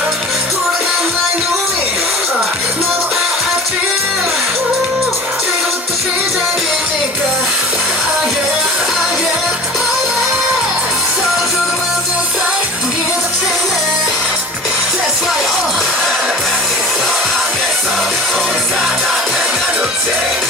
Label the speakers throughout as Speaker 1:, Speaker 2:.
Speaker 1: Don't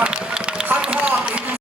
Speaker 2: ます。